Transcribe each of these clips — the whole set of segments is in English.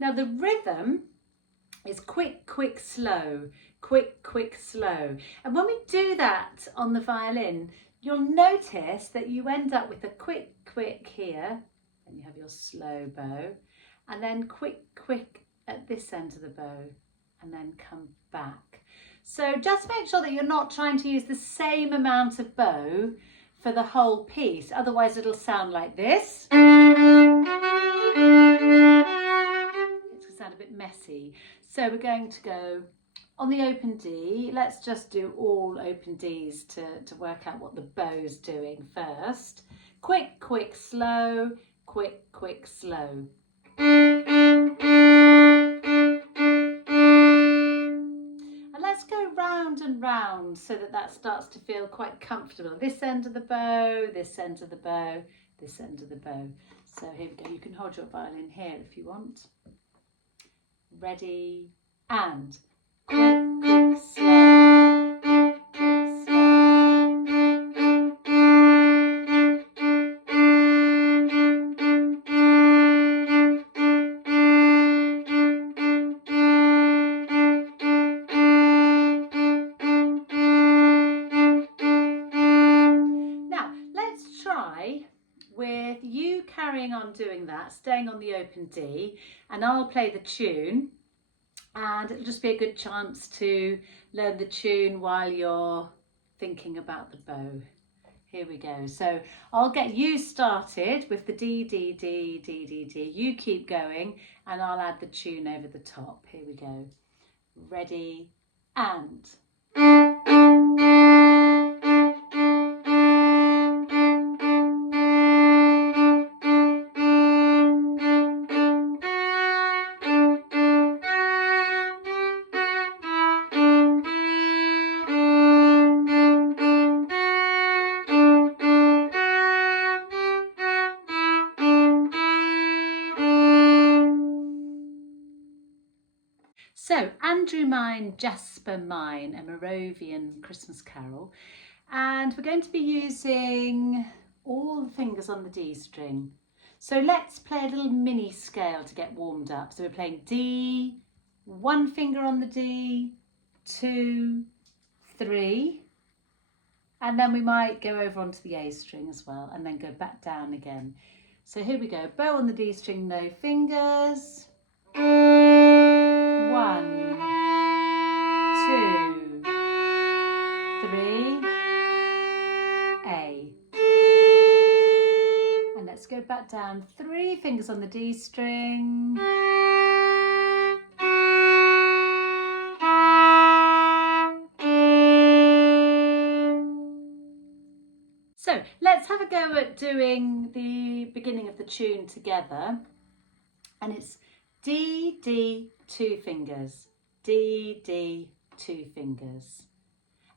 Now the rhythm is quick, quick, slow, quick, quick, slow. And when we do that on the violin, you'll notice that you end up with a quick, quick here, and you have your slow bow, and then quick, quick at this end of the bow, and then come back. So just make sure that you're not trying to use the same amount of bow for the whole piece, otherwise it'll sound like this. Sound a bit messy. So we're going to go on the open D. Let's just do all open Ds to work out what the bow's doing first. Quick, quick, slow, quick, quick, slow. And let's go round and round so that that starts to feel quite comfortable. This end of the bow, this end of the bow, this end of the bow. So here we go. You can hold your violin here if you want. Ready, and quick, quick, slow, quick, quick, slow. Now, let's try with you carrying on doing that, staying on the open D, and I'll play the tune, and it'll just be a good chance to learn the tune while you're thinking about the bow. Here we go. So I'll get you started with the D, D, D, D, D, D. You keep going and I'll add the tune over the top. Here we go. Ready, and... So, Andrew Mine, Jasper Mine, a Moravian Christmas carol. And we're going to be using all the fingers on the D string. So let's play a little mini scale to get warmed up. So we're playing D, one finger on the D, 2, 3. And then we might go over onto the A string as well and then go back down again. So here we go, bow on the D string, no fingers. 1, 2, A. And let's go back down, 3 fingers on the D string. So let's have a go at doing the beginning of the tune together. And it's D, D, 2 fingers, D, D, 2 fingers.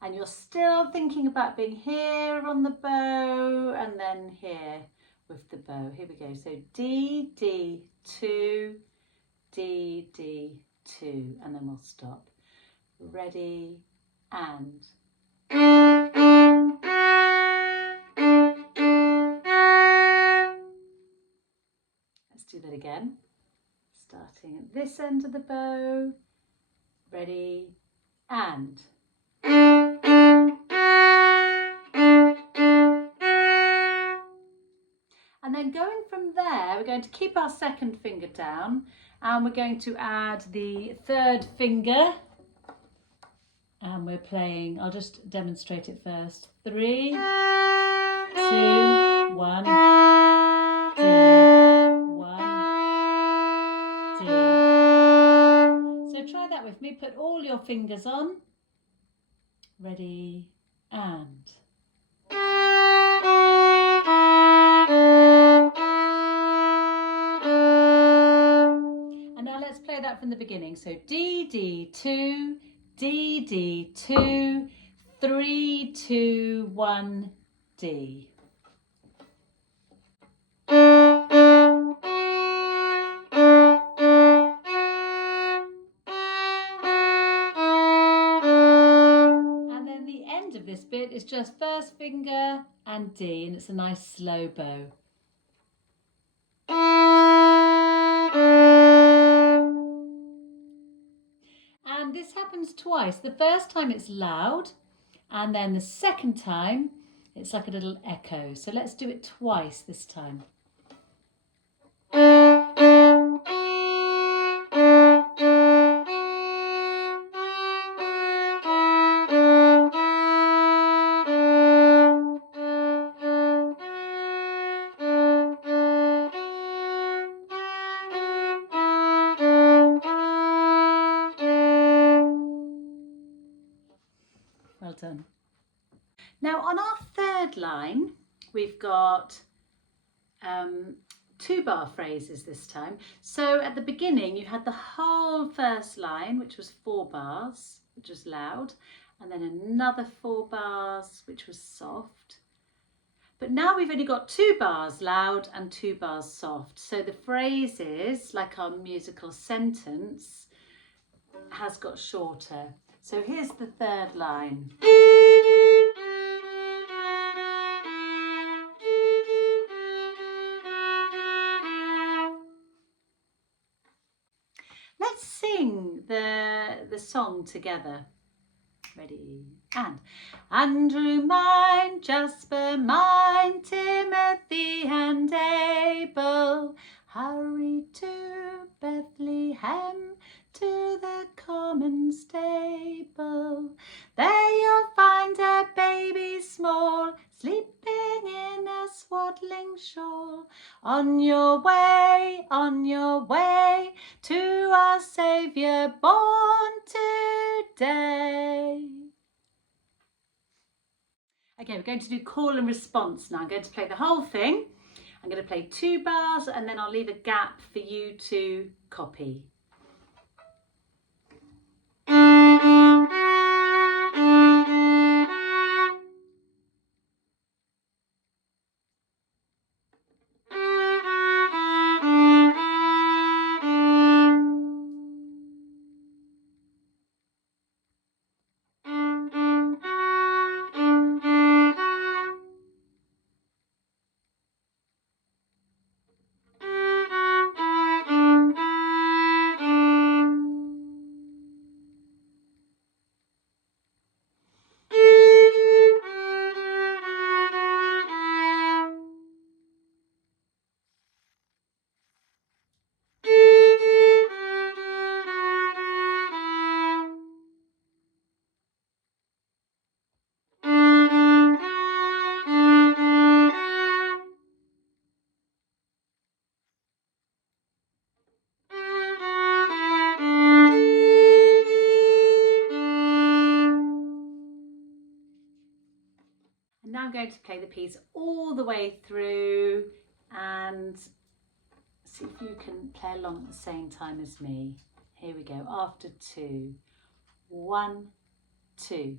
And you're still thinking about being here on the bow and then here with the bow. Here we go. So D, D, 2, D, D, 2, and then we'll stop. Ready, and... Let's do that again. Starting at this end of the bow. Ready, and... And then going from there, we're going to keep our second finger down and we're going to add the third finger. And we're playing, I'll just demonstrate it first. 3, 2, 1, D, 1, D. So try that with me. Put all your fingers on. Ready, and... And now let's play that from the beginning. So D, D, 2, D, D, 2, 3, 2, 1, D. And then the end of this bit is just first finger and D, and it's a nice slow bow. happens twice. The first time it's loud, and then the second time it's like a little echo. So let's do it twice this time. Well done. Now on our third line, we've got 2-bar phrases this time. So at the beginning you had the whole first line, which was 4 bars, which was loud, and then another 4 bars, which was soft. But now we've only got 2 bars loud and 2 bars soft. So the phrases, like our musical sentence, has got shorter. So here's the third line. Let's sing the song together. Ready? And Andrew mine, Jasper mine, Timothy and Abel, hurry to Bethlehem, to the common stable. There you'll find a baby small, sleeping in a swaddling shawl. On your way to our Saviour born today. Okay, we're going to do call and response now. I'm going to play the whole thing. I'm going to play 2 bars and then I'll leave a gap for you to copy. And now I'm going to play the piece all the way through and see if you can play along at the same time as me. Here we go, after 2. 1, 2.